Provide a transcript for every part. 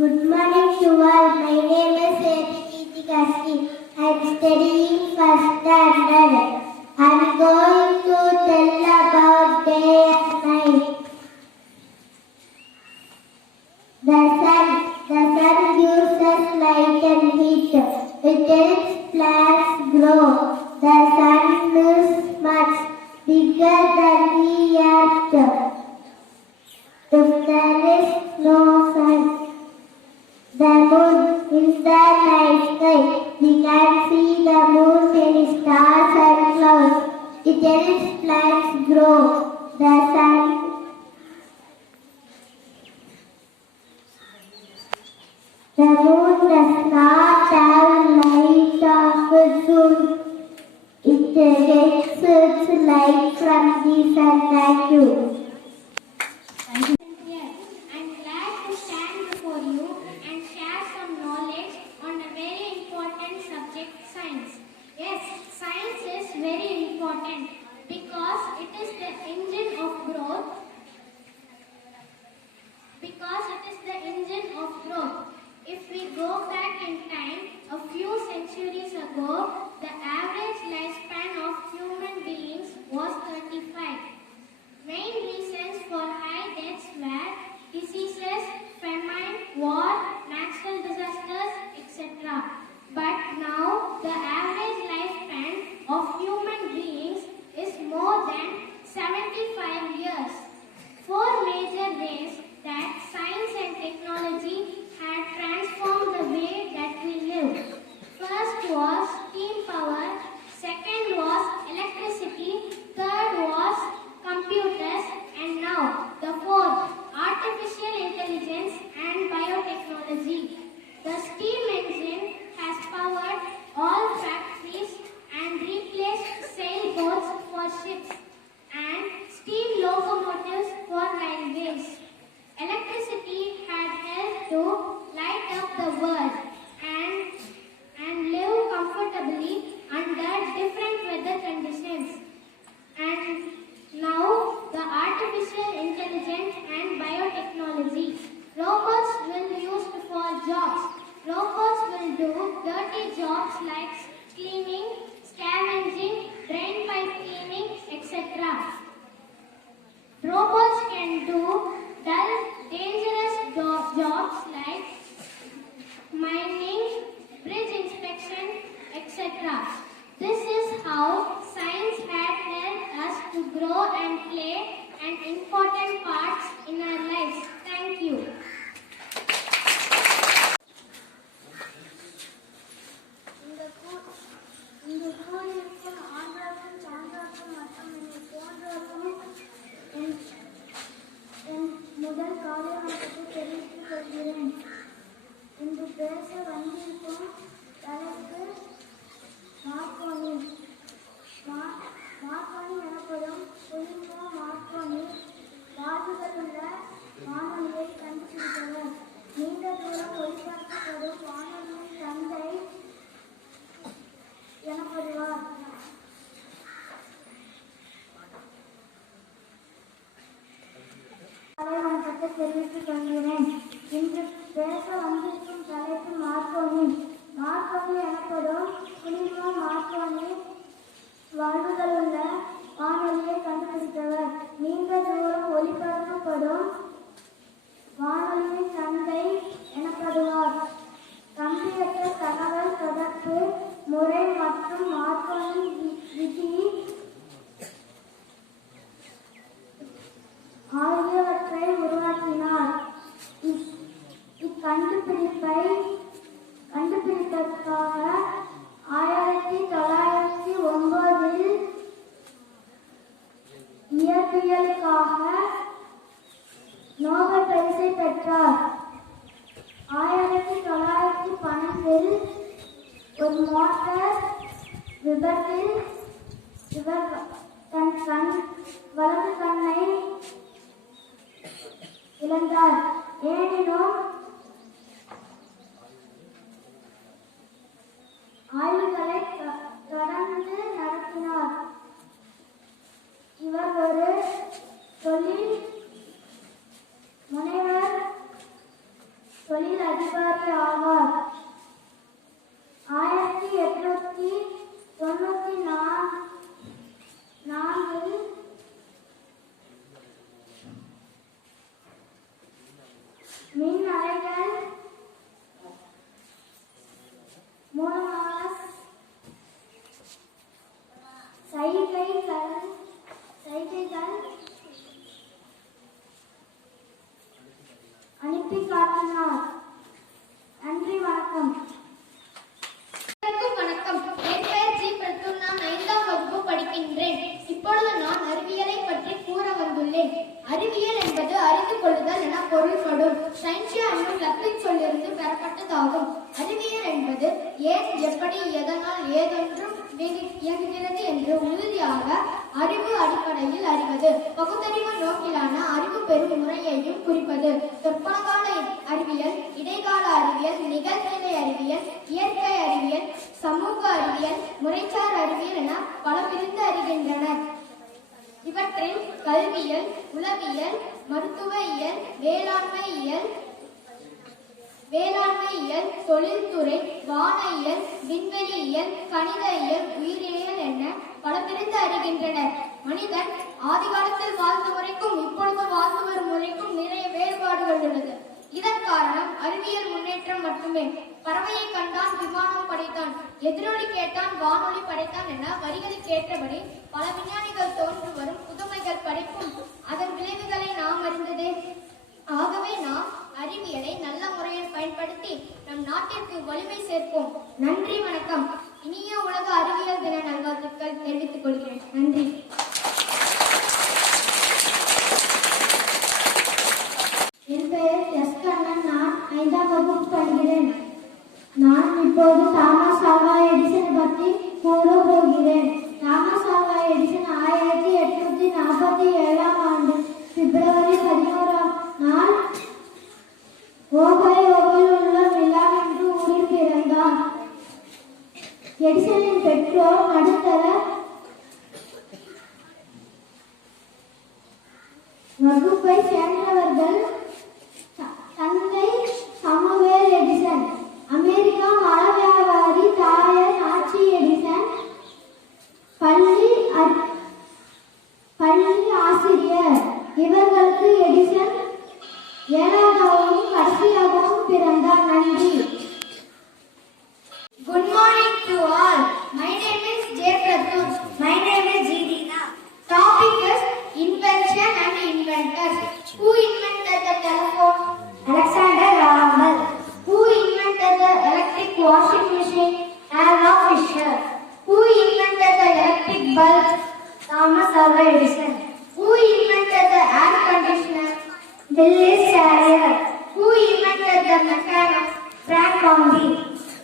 Good morning to all. My name is Aditi Kasti. I am studying first standard. I am going to tell about day and night. The sun gives us light and heat. It helps plants grow. The sun is much bigger than the earth. If there is no sun, the moon is the night sky. We can see the moon and stars and clouds. It helps plants grow. The moon does not have light of its own. It gets its light from the sun. Thank you. I'm glad to stand before you and share some knowledge on a very important subject, science. Yes, science is very important because it is the engine of growth. If we go back in time, a few centuries ago, the average lifespan of human beings was 35. Main reasons for high deaths were diseases, famine, war, natural disasters, etc. But now the average lifespan of human beings is more than 75 years. Four major ways that science and technology had transformed the way that we live. First was steam power, second was electricity, third was computers, and now the fourth, artificial intelligence and biotechnology. The steam engine has powered all factories and replaced sailboats for ships and steam locomotives for railways. Electricity had helped to light up the world and live comfortably under different weather conditions. And now the artificial intelligence and biotechnology. Robots will be used for jobs. Robots will do dirty jobs like cleaning, scavenging, drain pipe cleaning, etc. Robots can do dull, dangerous jobs like mining, bridge inspection, etc. This is how science had helped us to grow and play an important part in our lives. Thank you. முதல் காலை வணக்கத்தை தெரிவித்துக் கொள்கிறேன். இன்று பேச வந்திருக்கும் தலைப்பு Marconi. Marconi எனப்படும் புலிமோ மார்க்கோனி வாழ்வுகளுள்ள வானொலியை கண்டுபிடித்தவர். நீண்ட தூரம் ஒளிபரப்பப்படும் வானொலியின் தந்தை எனப்படுவார். வணக்கத்தை தெரிவித்துக் கொள்கிறேன். இன்று பேச வந்திருக்கும் தலைப்பு மார்க்கோனி. மார்க்கோனி எனப்படும் புலிமோ மார்க்கோனி வாழ்வுகளுள்ள வானொலியை கண்டுபிடித்தவர். நீண்ட தூரம் ஒளிபரப்பப்படும் வானொலியின் தந்தை எனப்படுவார். கம்ப்யூட்டர் தகவல் தொடர்பு முறை மற்றும் மார்க்கோனி விதி ஆகியவற்றை உருவாக்கினார். கண்டுபிடிப்பதற்காக 1909 இயற்பியலுக்காக நோபல் பரிசை பெற்றார். 1912 ஒரு மோட்டார் விபத்தில் இவர் தன் வலது கண்ணை இழந்தார். எனினும் தொழில் அதிகாரி ஆவார். 1894 மின் அலைகள் மூலமாக சைகைகள் அனுப்பி காட்டினார். நன்றி, வணக்கம். வணக்கம். என் பெயர் ஜி. பிரத்தும். நான் 5ஆம் வகுப்பு படிக்கின்றேன். இப்பொழுது நான் அறிவியலை பற்றி கூற வந்துள்ளேன். அறிவியல் என்பது அறிந்து கொள்ளுதல் என பொருள்படும். சயின்சியா என்னும் லத்தீன் சொல்லிருந்து பெறப்பட்டதாகும். அறிவியல் என்பது ஏன், எப்படி, எதனால், ஏதொன்றும் இயங்குகிறது என்று உறுதியாக அறிவு அடிப்படையில் அறிவது. பகுத்தறிவு நோக்கிலான அறிவு பெறும் முறையையும் குறிப்பது. தொற்பகால அறிவியல், இடைக்கால அறிவியல், நிகழ்நிலை அறிவியல், இயற்கை அறிவியல், சமூக அறிவியல், முறைசார் அறிவியல் என பல பிரிந்து அறிகின்றனர். இவற்றில் கல்வியல், உளவியல், மருத்துவயியல், வேளாண்மையியல், தொழில்துறை, வானியல், விண்வெளியியல், கணித இயல், உயிரியல் என பல பிரிந்து அறிகின்றனர். மனிதன் ஆதிகாலத்தில் வாழ்ந்த முறைக்கும் இப்பொழுது வாழ்ந்து வரும் முறைக்கும் நிறைய வேறுபாடுகள் உள்ளது. இதன் காரணம் அறிவியல் முன்னேற்றம் மட்டுமே. பறவையை கண்டான், விமானம் படைத்தான், எதிரொலி கேட்டான், வானொலி படைத்தான் என வரிகளுக்கு ஏற்றபடி பல விஞ்ஞானிகள் தோன்று வரும் புதுமைகள் படைப்பும் அதன் விளைவுகளை நாம் அறிந்ததே. ஆகவே நாம் அறிவியலை நல்ல முறையில் பயன்படுத்தி நம் நாட்டிற்கு வலிமை சேர்ப்போம். நன்றி, வணக்கம். இனிய உலக அறிவியல் தின நல்வாழ்த்துக்கள் தெரிவித்துக் கொள்கிறேன். நன்றி. என் பெயர் எஸ். கண்ணன். நான் 5ஆம் வகுப்பு படிக்கிறேன். நான் இப்போது தாமஸ் ஆல்வா எடிசன் பற்றி கூற போகிறேன். தாமஸ் ஆல்வா எடிசன் 1847ஆம் ஆண்டு பிப்ரவரி 11ஆம் நாள் ஓகையோவில் உள்ள மிலான் என்ற ஊரில் பிறந்தார். எடிசனின் பெற்றோர் நடுத்தர வகுப்பை சேர்ந்தவர்கள். தந்தை சமுவேல் எடிசன் அமெரிக்கா மர வியாபாரி, தாயார் நாச்சி எடிசன் பள்ளி ஆசிரியர். இவர்களுக்கு எடிசன் 7ஆவதாகவும் கடைசியாகவும் பிறந்தார். நன்றி. Good morning to all. My name is J. Pratham. My name is Jeedina. Topic is invention and inventors. Who invented the telephone? Alexander Graham Bell. Who invented the electric washing machine? Aaron Fisher. Who invented the electric bulb? Thomas Alva Edison. Who invented the air conditioner? Willis Carrier. Who invented the mechanics? Frank Bondi.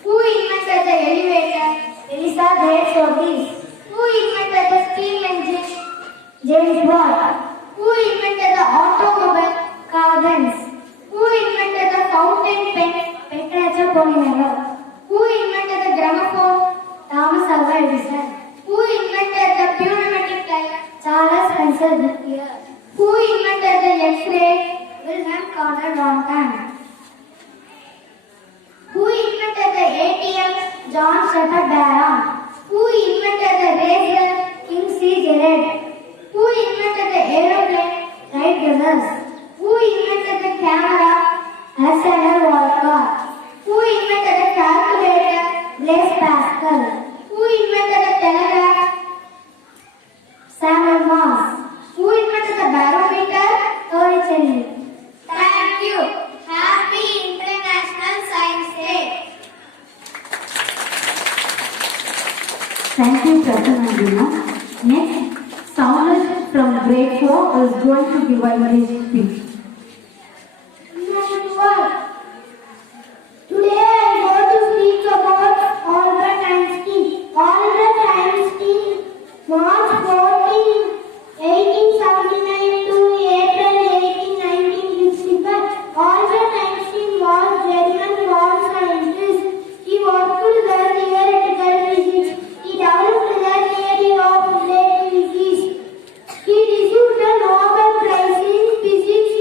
Who invented the elevator? Elizabeth Otis. Who invented the steam engine? James Watt. Who invented the automobile? Collins. Who invented the fountain pen? Petruccio Polinato. Who invented the gramophone? Thomas Alva Edison. Who invented the pneumatic tire? Charles Spencer Goodyear. Who invented the X-ray? Wilhelm Conrad Röntgen. Who invented the ATM? John Shepherd Barron. Who invented the razor? King C. Gillett. Who invented the aeroplane? Wright brothers. Who invented the camera? Alexander Walcott. Who invented the calculator? Blaise Pascal. Who invented the telegraph? Samuel Morse. Who invented the barometer? Torricelli. Thank you. Happy International Science Day. Thank you, Pratham and Dina. Next, Soundless from grade 4 is going to give us his speech. Today I want to speak about Albert Einstein. Albert Einstein, March 14, 1879 to April 18, 1965. Albert Einstein was German-born scientist. He worked the theoretical physics. He developed the theory of relativities. He received the Nobel Prize in Physics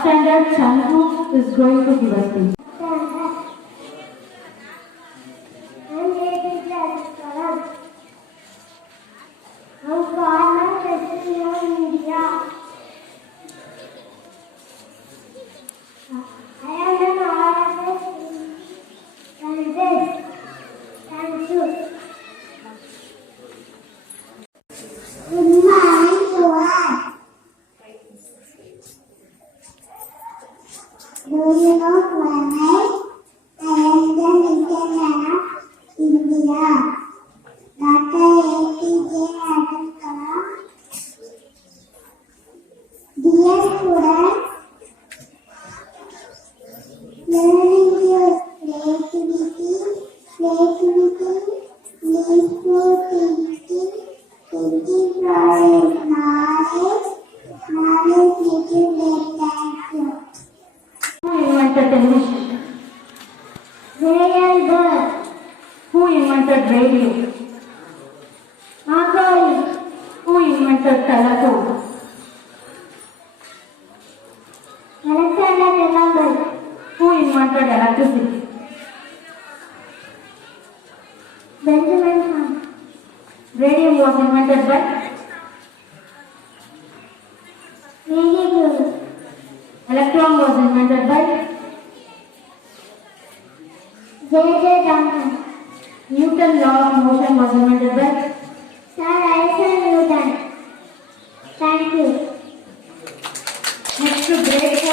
standard Chandu is going to give a speech. Good morning to all. Do you know why I am the little man of India? Dr. APJ Abdul Kalam. Dear students, learning your creativity leads to thinking produces knowledge gives you great thank you. Who invented television? Very good. Who invented radio? Mongol. Who invented telephone? Alexander Graham. Who invented electricity? Benjamin Franklin. Radio was invented by? Very good. Electron was invented by? J.J. Johnson. Newton law of motion was invented by? Sir Isaac Newton. Thank you. Next to grade 4.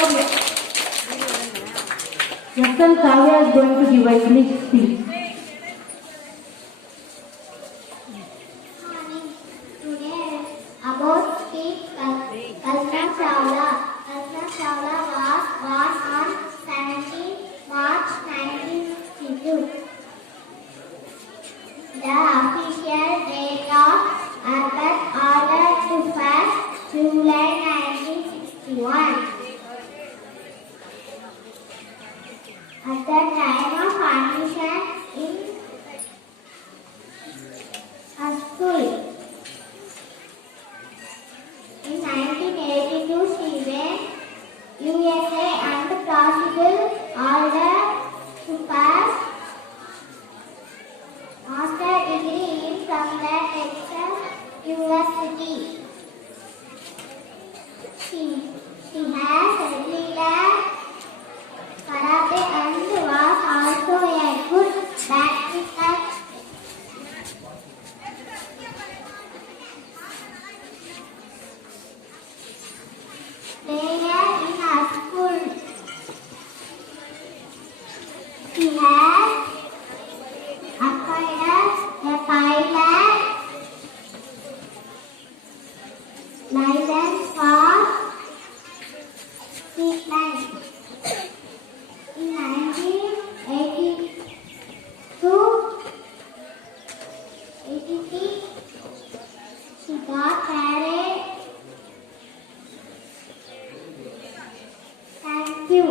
Yassan Kavya is going to give a English speech. Today about Steve Kalpana Chawla. Kalpana Chawla was born on 17 March 1962. The official date of her birth ordered to 1st July 1961. At the time of admission in her school. In 1982, she went USA and possible order to pass master degree from the Texas University. She has early learned karate and was also a good badminton player in her school. She has acquired a pilot license for seaplane. In 1982-83, she got married. Thank you.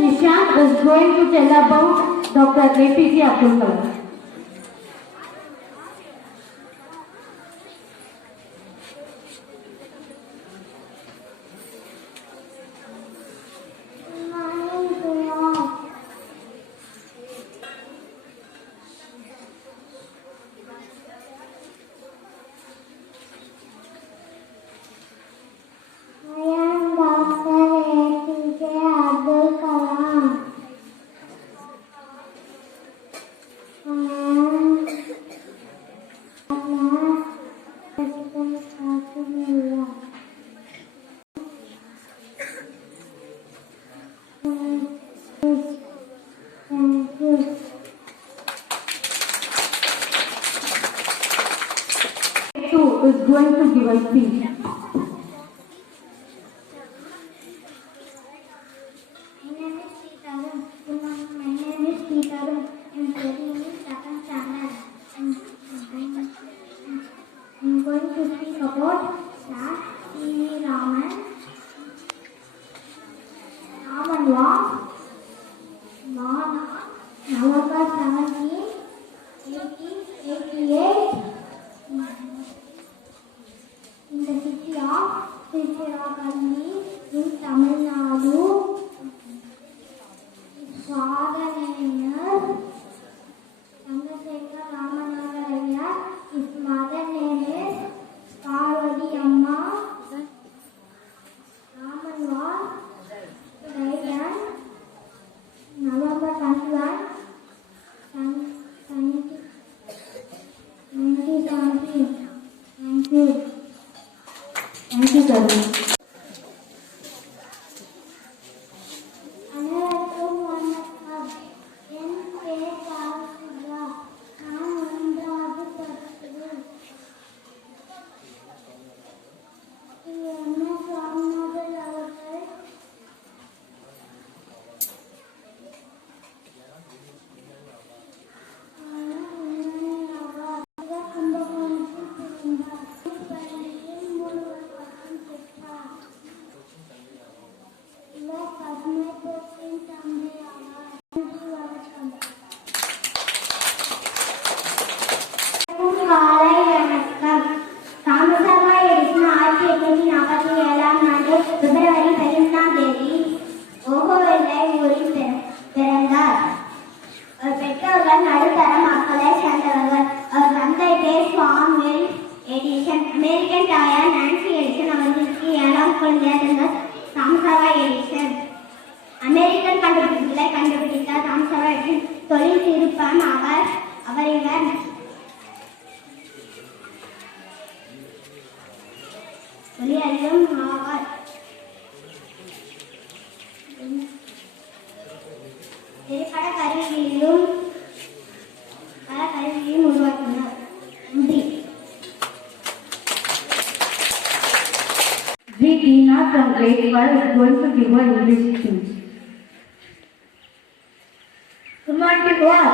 Nishant is going to tell about Dr. APJ Abdul Kalam. I am Dr. APJ your speech. My name is Peter. I'm studying in second standard. I'm going to speak about Sir C.V. Raman. Raman was born on November 17, 1888 in the city of Tiruchirappalli in Tamil Nadu. His father name is Chandrasekhar Ramanagaraya. His mother name is Parvati Amma. Raman was died on November 21, 1917. Thank you. Thank you, sir. அனைவருக்கும் வணக்கம். என் பெயர் பாலசுப்ரா. நான் 1வது படிக்கிறேன். என்ன சுவாமிநாதன் அவர்கள் கும்பகோணத்தில் பிறந்தார். பள்ளியில் 3 பட்டம் பெற்றார். இவர் பத்மபூஷன் தந்தை ஆவார். நன்றி, வணக்கம். காலை வணக்கம். தாமஸ் ஆல்வா எடிசன் 1847ஆம் ஆண்டு பிப்ரவரி 15ஆம் தேதி ஓஹோவிலே ஊரில் பிறந்தார். அவர் பெற்றோர்கள் நடுத்தர மக்களை சேர்ந்தவர்கள். அவர் தந்தை பேர் சாமுவேல் எடிசன். அமெரிக்கன் தாயார் நான்சி எடிசன். அவர்களுக்கு 7ஆம் குழந்தையாக இருந்தார் தாமஸ் ஆல்வா எடிசன். அமெரிக்கன் கண்டுபிடிப்புகளை கண்டுபிடித்தார் தாமஸ் ஆல்வா எடிசன். தொழில் திருப்பம் இவர் தொழிலதிகம் ஆவார். திரைப்பட கருவிகளிலும் பல கருவிகளையும் உருவாக்கினார். நன்றி. G. Tina from grade 12 is going to give her English speech. Good morning all.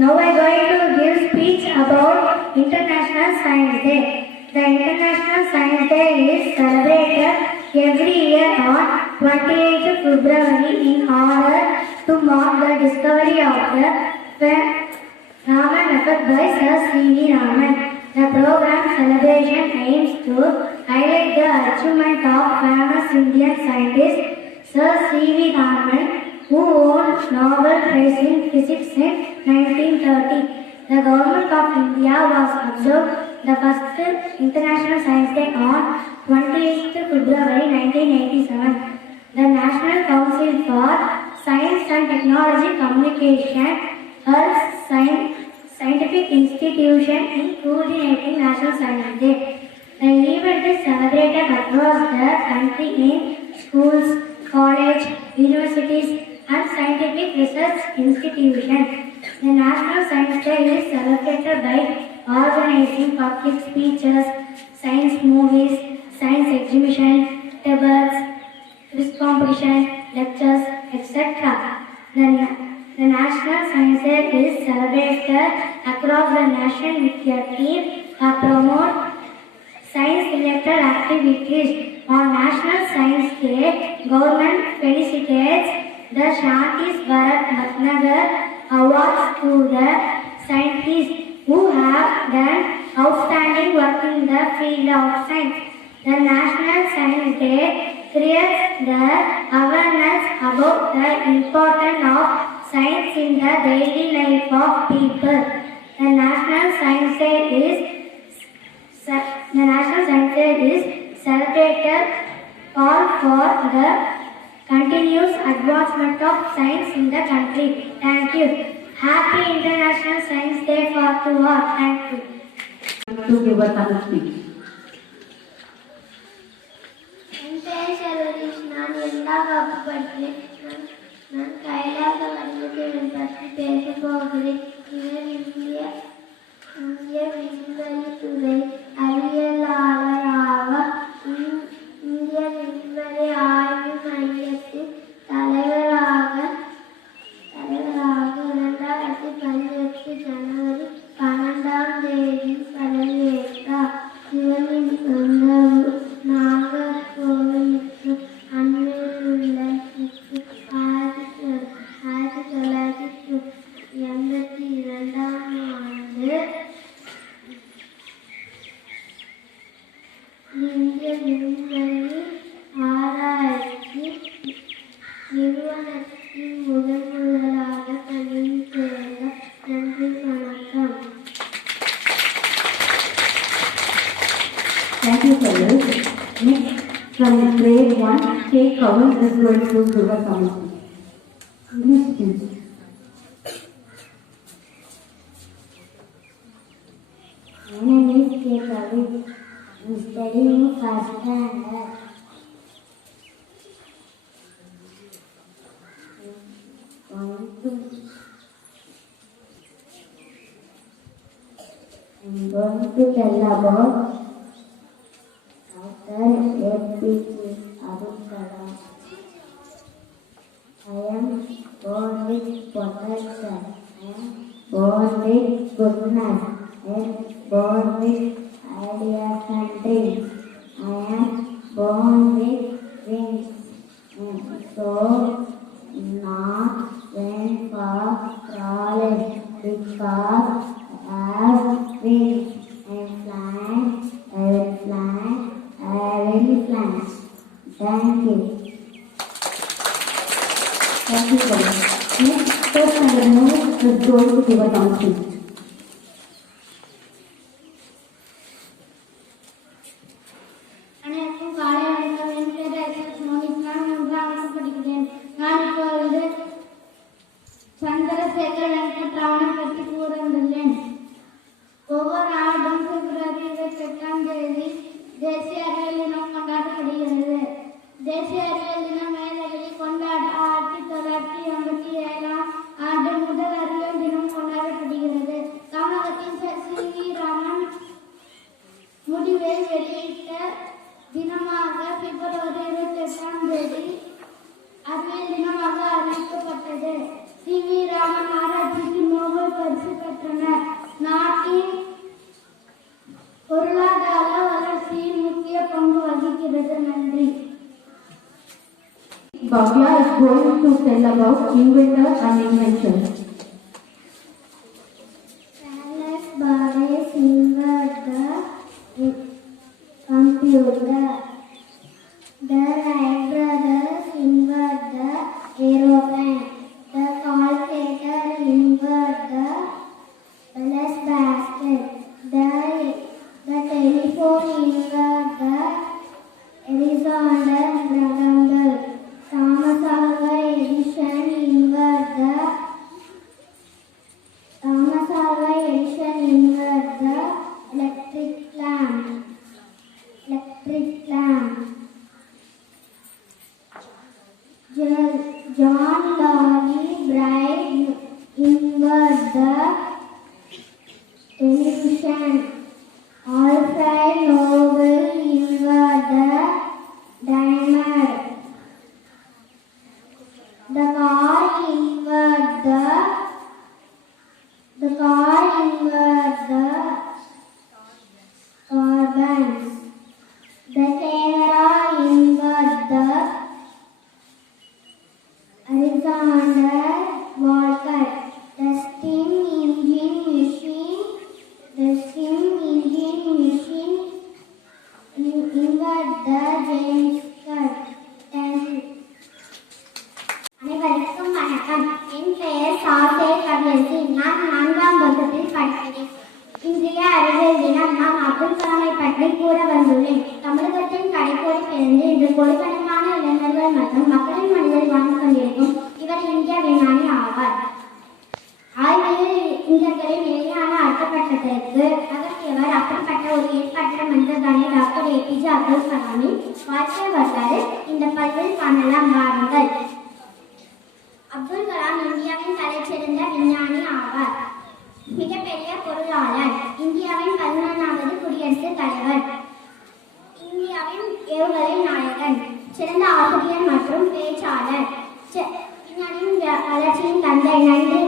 Now I am going to give speech about International Science Day. The International Science Day is celebrated every year on 28th February in order to mark the discovery of the Raman method by Sir C.V. Raman. The program celebration aims to highlight the achievement of famous Indian scientist Sir C.V. Raman, who won Nobel Prize in Physics in 1930. The Government of India was observed the first International Science Day on 28th February 1987. The National Council for Science and Technology Communication helps scientific institutions in coordinating National Science Day. The event is celebrated across the country in schools, colleges, universities, and scientific research institutions. The National Science Day is celebrated by organizing public speeches, science movies, science exhibitions, debates, quiz competition, lectures, etc. The National Science Day is celebrated across the nation with a theme to promote science-related activities. On National Science Day, government felicitates the Shanti Bharat Bhatnagar Awards to the scientists who have done outstanding work in the field of science. The National Science Day creates the awareness about the importance of science in the daily life of people. The National Science Day is celebrated all for the continuous advancement of science in the country. Thank you. Happy International Science Day for to all. Thank you. To give her some speech. என் பெயர் சர்வதீஷ். நான் 2ஆம் வகுப்பு படிக்கிறேன். நான் கைலாச வடிவத்தை பற்றி பேசப் போகிறேன். இவர் இந்திய விண்வெளித்துறை அறிவியலாளர் நிறுவனத்தின் முதலாக பணியில் சேர்ந்த. நன்றி, வணக்கம். Thank you, fellows. Next, from grade 1, K. Kavan is going to give a comment. English, please. My name is K. Kavi. I am studying first standard. I am going to tell about Dr. APJ Abdul Kalam. I am born with potential. I am born with goodness. I am born with ideas and dreams. I am born with wings. And so not when for crawling because I have wings. I am flying. I will fly. I will fly. Thank you. Thank you, fellows. Next, first standard note is going to give a comment. அனைவருக்கும் காலை வணக்கம். என் பேர் எஸ். மோனித். நான் 3ஆம் வகுப்பு படிக்கிறேன். நான் இப்பொழுது சந்திரசேகர் வெங்கட்ராமனை பற்றி கூற வந்துள்ளேன். ஒவ்வொரு ஆண்டும் பிப்ரவரி 28ஆம் தேதி தேசிய அறிவியல் தினம் கொண்டாடப்படுகிறது. தேசிய அறிவியல் தினம் மேலவையில் கொண்டாட 1987ஆம் ஆண்டு முதல் அறிவியல் தினம் கொண்டாடப்படுகிறது. தமிழகத்தின் சி.வி. ராமன் முடிவை வெளியிட்ட தினமாக பிப்ரவரி 28ஆம் தேதி அறிவியல் தினமாக அறிவிக்கப்பட்டது. சி.வி. ராமன் ஆராய்ச்சிக்கு நோபல் பரிசு பெற்றனர். நாட்டின் பொருளாதார வளர்ச்சியில் முக்கிய பங்கு வகிக்கிறது. நன்றி. Bhavya is going to tell about inventor and invention. Charles Babbage invented the computer. The Wright brothers invented the aeroplane. The calculator invented the ballast basket. The telephone invented the Alexander Graham Bell. Thomas Alva Edison invented the electric lamp. John Logie Bright invented the television. Alfred Nobel invented the dynamite. The car invented the carbons. The camera invented Alexander Walcott. The steam engine machine invented James Curt. Thank you. அனைவருக்கும் வணக்கம். என் பெயர் சாசே கவியரசி. நான் 4ஆம் வகுப்பில் படிக்கிறேன். இன்றைய அறிவியல் தினம் நான் அப்துல் கலாமை பற்றி கூற வந்துள்ளேன். தமிழகத்தின் கடைக்கோடி பிறந்து இன்று கோடிக்கணக்கான இளைஞர்கள் மற்றும் மக்களின் மனதில் வாழ்ந்து கொண்டிருக்கும் இவர் இந்திய விஞ்ஞானி ஆவார். ஆய்வியல் இந்தியர்களின் நிலையான அடுத்த கட்டத்திற்கு நகர்த்தியவர். அப்படிப்பட்ட ஒரு ஏற்பட்ட மனிதர்தானே டாக்டர் APJ அப்துல் கலாமின் வாழ்க்கை வரலாறு இந்த பதிவில் காணலாம். வாருங்கள். அப்துல் கலாம் இந்தியாவின் தலைச்சிறந்த விஞ்ஞானி ஆவார். மிகப்பெரிய பொருளாளர். இந்தியாவின் 11வது குடியரசுத் தலைவர். இந்தியாவின் ஏவுகணை நாயகன். சிறந்த ஆசிரியர் மற்றும் பேச்சாளர். விஞ்ஞானியின் வளர்ச்சியின் தந்தை. நன்றி.